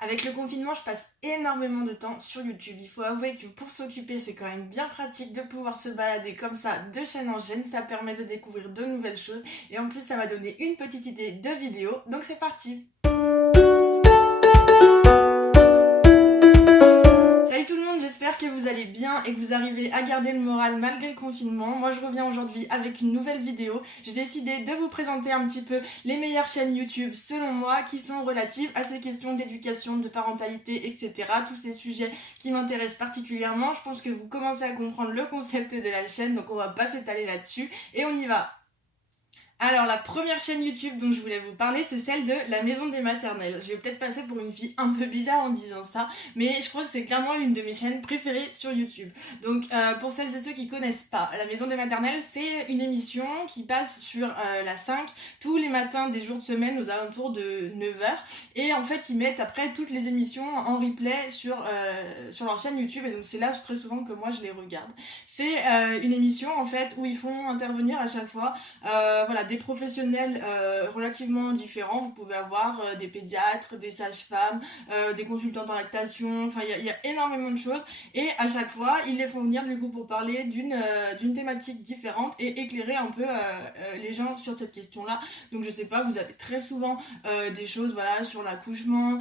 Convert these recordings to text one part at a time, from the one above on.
Avec le confinement, je passe énormément de temps sur YouTube. Il faut avouer que pour s'occuper, c'est quand même bien pratique de pouvoir se balader comme ça de chaîne en chaîne. Ça permet de découvrir de nouvelles choses et en plus, ça m'a donné une petite idée de vidéo. Donc c'est parti! Salut tout le monde, j'espère que vous allez bien et que vous arrivez à garder le moral malgré le confinement. Moi je reviens aujourd'hui avec une nouvelle vidéo. J'ai décidé de vous présenter un petit peu les meilleures chaînes YouTube selon moi qui sont relatives à ces questions d'éducation, de parentalité, etc. Tous ces sujets qui m'intéressent particulièrement. Je pense que vous commencez à comprendre le concept de la chaîne, donc on va pas s'étaler là-dessus et on y va. Alors la première chaîne YouTube dont je voulais vous parler, c'est celle de la Maison des Maternelles. Je vais peut-être passer pour une fille un peu bizarre en disant ça, mais je crois que c'est clairement l'une de mes chaînes préférées sur YouTube. Donc pour celles et ceux qui connaissent pas, la Maison des Maternelles, c'est une émission qui passe sur la 5 tous les matins des jours de semaine aux alentours de 9h. Et en fait, ils mettent après toutes les émissions en replay sur leur chaîne YouTube, et donc c'est là très souvent que moi je les regarde. C'est une émission en fait où ils font intervenir à chaque fois voilà, des professionnels relativement différents. Vous pouvez avoir des pédiatres, des sages-femmes, des consultants en lactation, enfin il y a énormément de choses et à chaque fois ils les font venir du coup pour parler d'une thématique différente et éclairer un peu les gens sur cette question-là. Donc je sais pas, vous avez très souvent des choses voilà sur l'accouchement,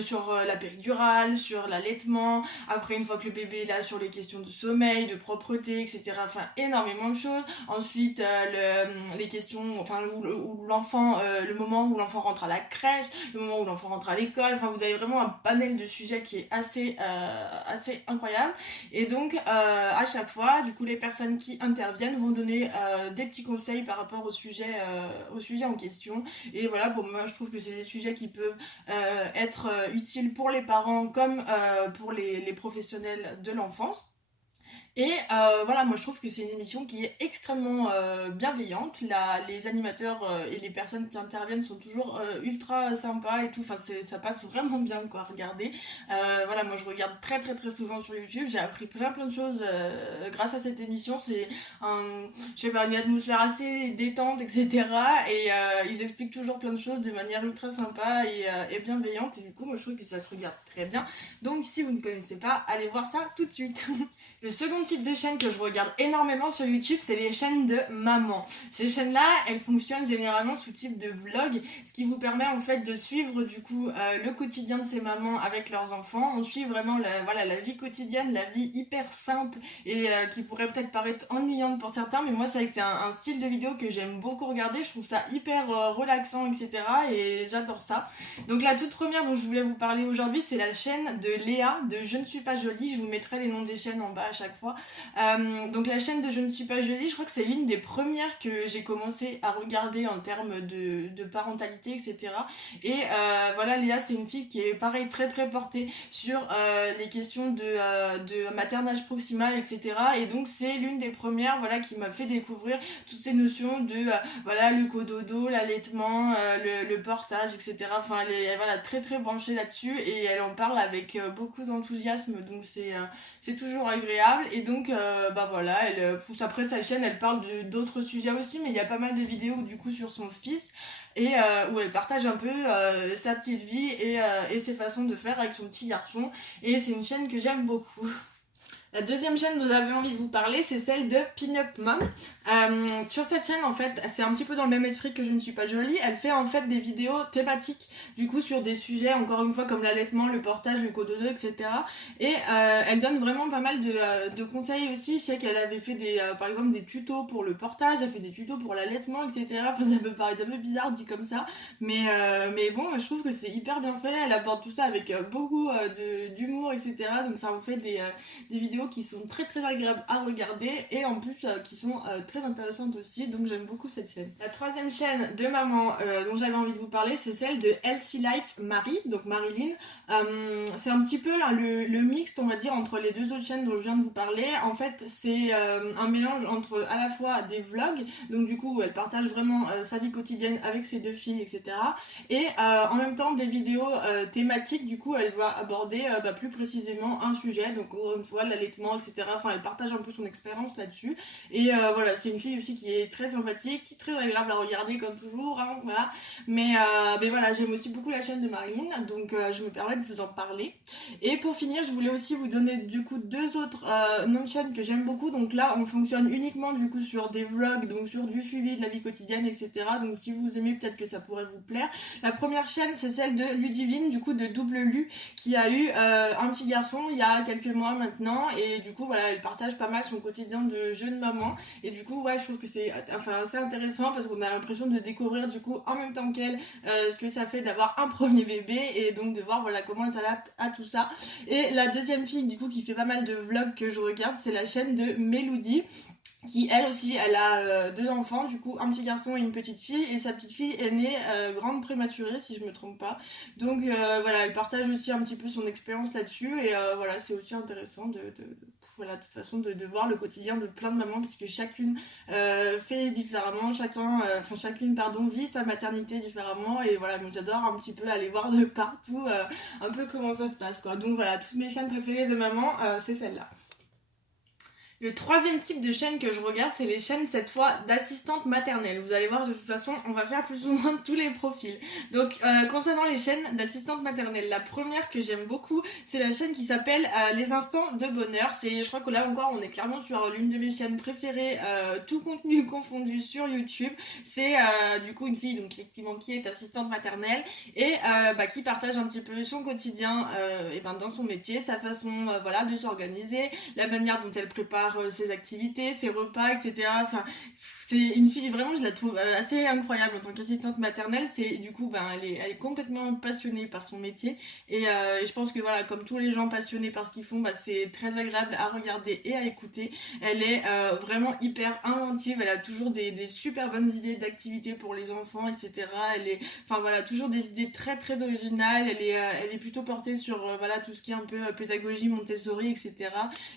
sur la péridurale, sur l'allaitement, après une fois que le bébé est là, sur les questions de sommeil, de propreté, etc. Enfin énormément de choses. Ensuite les questions, enfin où l'enfant, le moment où l'enfant rentre à la crèche, le moment où l'enfant rentre à l'école, enfin vous avez vraiment un panel de sujets qui est assez incroyable. Et donc à chaque fois, du coup les personnes qui interviennent vont donner des petits conseils par rapport au sujet en question. Et voilà, pour moi je trouve que c'est des sujets qui peuvent être utiles pour les parents comme pour les professionnels de l'enfance. Et voilà, moi je trouve que c'est une émission qui est extrêmement bienveillante. Les animateurs et les personnes qui interviennent sont toujours ultra sympas et tout. Enfin, ça passe vraiment bien quoi, à regarder. Voilà, moi je regarde très souvent sur YouTube. J'ai appris plein de choses grâce à cette émission. C'est je sais pas, une atmosphère assez détente, etc. Et ils expliquent toujours plein de choses de manière ultra sympa et bienveillante. Et du coup, moi je trouve que ça se regarde très bien. Donc si vous ne connaissez pas, allez voir ça tout de suite. Le second type de chaîne que je regarde énormément sur YouTube, c'est les chaînes de maman. Ces chaînes-là, elles fonctionnent généralement sous type de vlog, ce qui vous permet en fait de suivre du coup le quotidien de ces mamans avec leurs enfants. On suit vraiment la vie quotidienne, la vie hyper simple et qui pourrait peut-être paraître ennuyante pour certains, mais moi c'est vrai que c'est un style de vidéo que j'aime beaucoup regarder. Je trouve ça hyper relaxant, etc. Et j'adore ça. Donc la toute première dont je voulais vous parler aujourd'hui, c'est la chaîne de Léa de Je ne suis pas jolie. Je vous mettrai les noms des chaînes en bas à chaque fois. Donc la chaîne de Je ne suis pas jolie, je crois que c'est l'une des premières que j'ai commencé à regarder en termes de parentalité, etc. Et voilà, Léa, c'est une fille qui est pareil très portée sur les questions de maternage proximal, etc. Et donc c'est l'une des premières voilà, qui m'a fait découvrir toutes ces notions de voilà, le cododo, l'allaitement, le portage, etc. Enfin, elle est voilà, très branchée là-dessus et elle en parle avec beaucoup d'enthousiasme, donc c'est toujours agréable. Et donc bah voilà, elle pousse après sa chaîne, elle parle d'autres sujets aussi, mais il y a pas mal de vidéos du coup sur son fils et où elle partage un peu sa petite vie et ses façons de faire avec son petit garçon, et c'est une chaîne que j'aime beaucoup. La deuxième chaîne dont j'avais envie de vous parler, c'est celle de Pin-Up Mom. Sur cette chaîne, en fait, c'est un petit peu dans le même esprit que Je ne suis pas jolie. Elle fait en fait des vidéos thématiques, du coup, sur des sujets, encore une fois, comme l'allaitement, le portage, le cododo, etc. Et elle donne vraiment pas mal de conseils aussi. Je sais qu'elle avait fait par exemple des tutos pour le portage, elle fait des tutos pour l'allaitement, etc. Enfin, ça peut paraître un peu bizarre dit comme ça, mais bon, je trouve que c'est hyper bien fait. Elle aborde tout ça avec beaucoup d'humour, etc. Donc ça en fait des vidéos qui sont très agréables à regarder et en plus qui sont très intéressantes aussi, donc j'aime beaucoup cette chaîne. La troisième chaîne de maman dont j'avais envie de vous parler, c'est celle de Healthy Life Marie, donc Marilyn. C'est un petit peu là, le mixte, on va dire, entre les deux autres chaînes dont je viens de vous parler. En fait, c'est un mélange entre à la fois des vlogs, donc du coup elle partage vraiment sa vie quotidienne avec ses deux filles, etc. Et en même temps des vidéos thématiques, du coup elle va aborder plus précisément un sujet, donc encore une fois l'allaitement, l'allaitement, etc. Enfin, elle partage un peu son expérience là-dessus. Et voilà, c'est une fille aussi qui est très sympathique, très agréable à regarder comme toujours, hein, voilà. Mais voilà, j'aime aussi beaucoup la chaîne de Marilyn, donc je me permets de vous en parler. Et pour finir, je voulais aussi vous donner du coup deux autres noms de chaînes que j'aime beaucoup. Donc là, on fonctionne uniquement du coup sur des vlogs, donc sur du suivi de la vie quotidienne, etc. Donc si vous aimez, peut-être que ça pourrait vous plaire. La première chaîne, c'est celle de Ludivine, du coup de Double Lu, qui a eu un petit garçon il y a quelques mois maintenant. Et du coup, voilà, elle partage pas mal son quotidien de jeune maman. Et du coup, ouais, je trouve que c'est assez intéressant parce qu'on a l'impression de découvrir du coup en même temps qu'elle ce que ça fait d'avoir un premier bébé et donc de voir voilà comment elle s'adapte à tout ça. Et la deuxième fille du coup qui fait pas mal de vlogs que je regarde, c'est la chaîne de Melody, qui elle aussi elle a deux enfants, du coup un petit garçon et une petite fille, et sa petite fille est née grande prématurée si je me trompe pas. Donc voilà, elle partage aussi un petit peu son expérience là-dessus. Et voilà, c'est aussi intéressant voilà, de toute façon de voir le quotidien de plein de mamans, puisque chacune fait différemment, chacune pardon, vit sa maternité différemment. Et voilà, donc j'adore un petit peu aller voir de partout un peu comment ça se passe, quoi. Donc voilà, toutes mes chaînes préférées de maman, c'est celle-là. Le troisième type de chaîne que je regarde, c'est les chaînes cette fois d'assistantes maternelles. Vous allez voir, de toute façon, on va faire plus ou moins tous les profils. Donc concernant les chaînes d'assistantes maternelles, la première que j'aime beaucoup, c'est la chaîne qui s'appelle Les Instants de Bonheur. Je crois que là encore, on est clairement sur l'une de mes chaînes préférées, tout contenu confondu sur YouTube. C'est du coup une fille donc effectivement qui est assistante maternelle et qui partage un petit peu son quotidien dans son métier, sa façon voilà de s'organiser, la manière dont elle prépare ses activités, ses repas, etc. Enfin, c'est une fille, vraiment, je la trouve assez incroyable en tant qu'assistante maternelle. C'est du coup, elle est complètement passionnée par son métier. Et je pense que voilà, comme tous les gens passionnés par ce qu'ils font, c'est très agréable à regarder et à écouter. Elle est vraiment hyper inventive. Elle a toujours des super bonnes idées d'activités pour les enfants, etc. Enfin voilà, toujours des idées très très originales. Elle est plutôt portée sur voilà tout ce qui est un peu pédagogie Montessori, etc.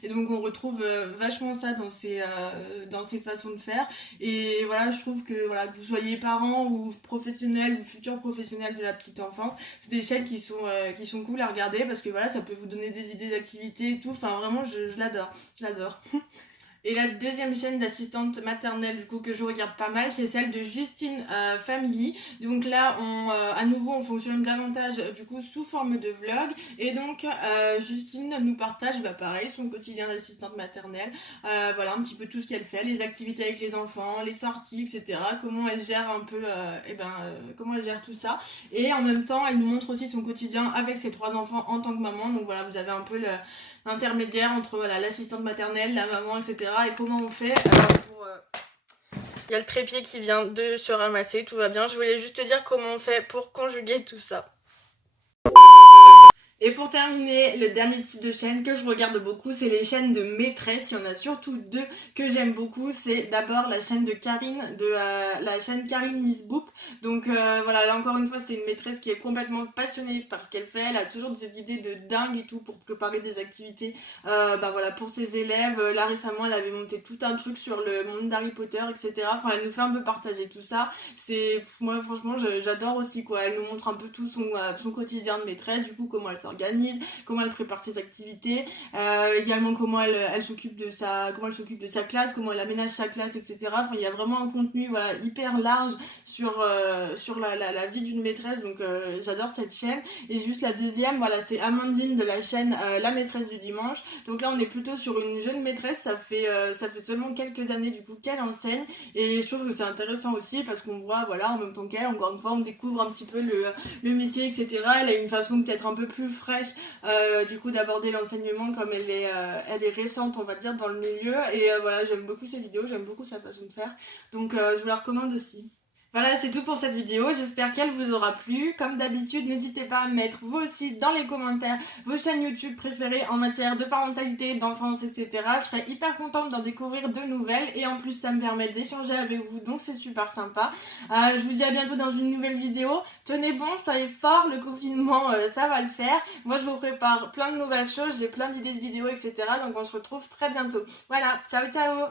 Et donc on retrouve vachement ça dans ses façons de faire. Et voilà, je trouve que voilà, que vous soyez parents ou professionnels ou futurs professionnels de la petite enfance, c'est des chaînes qui sont cool à regarder parce que voilà, ça peut vous donner des idées d'activités et tout. Enfin vraiment, je l'adore. Et la deuxième chaîne d'assistante maternelle du coup que je regarde pas mal, c'est celle de Justine Family. Donc là à nouveau on fonctionne davantage du coup sous forme de vlog. Et donc Justine nous partage pareil son quotidien d'assistante maternelle. Voilà un petit peu tout ce qu'elle fait, les activités avec les enfants, les sorties, etc. Comment elle gère un peu comment elle gère tout ça. Et en même temps elle nous montre aussi son quotidien avec ses trois enfants en tant que maman. Donc voilà, vous avez un peu l'intermédiaire entre voilà, l'assistante maternelle, la maman, etc. Et comment on fait pour... Il y a le trépied qui vient de se ramasser, tout va bien. Je voulais juste te dire comment on fait pour conjuguer tout ça. Et pour terminer, le dernier type de chaîne que je regarde beaucoup, c'est les chaînes de maîtresses. Il y en a surtout deux que j'aime beaucoup. C'est d'abord la chaîne de Karine, la chaîne Karine Miss Boop. Donc voilà, là encore une fois, c'est une maîtresse qui est complètement passionnée par ce qu'elle fait. Elle a toujours des idées de dingue et tout pour préparer des activités voilà, pour ses élèves. Là récemment, elle avait monté tout un truc sur le monde d'Harry Potter, etc. Enfin, elle nous fait un peu partager tout ça. Moi franchement, j'adore aussi quoi. Elle nous montre un peu tout son quotidien de maîtresse, du coup comment elle s'organise, comment elle prépare ses activités, également comment elle s'occupe de sa classe, comment elle aménage sa classe, etc. Enfin, il y a vraiment un contenu voilà hyper large sur la vie d'une maîtresse. Donc j'adore cette chaîne. Et juste la deuxième, voilà, c'est Amandine de la chaîne La Maîtresse du Dimanche. Donc là on est plutôt sur une jeune maîtresse. Ça fait seulement quelques années du coup qu'elle enseigne, et je trouve que c'est intéressant aussi parce qu'on voit voilà en même temps qu'elle, encore une fois on découvre un petit peu le métier, etc. Elle a une façon peut-être un peu plus fraîche du coup d'aborder l'enseignement, comme elle est récente on va dire dans le milieu. Et voilà, j'aime beaucoup ses vidéos, j'aime beaucoup sa façon de faire, donc je vous la recommande aussi. Voilà, c'est tout pour cette vidéo, j'espère qu'elle vous aura plu. Comme d'habitude, n'hésitez pas à mettre vous aussi dans les commentaires vos chaînes YouTube préférées en matière de parentalité, d'enfance, etc. Je serais hyper contente d'en découvrir de nouvelles, et en plus ça me permet d'échanger avec vous, donc c'est super sympa. Je vous dis à bientôt dans une nouvelle vidéo. Tenez bon, soyez forts, le confinement ça va le faire. Moi je vous prépare plein de nouvelles choses, j'ai plein d'idées de vidéos, etc. Donc on se retrouve très bientôt. Voilà, ciao ciao.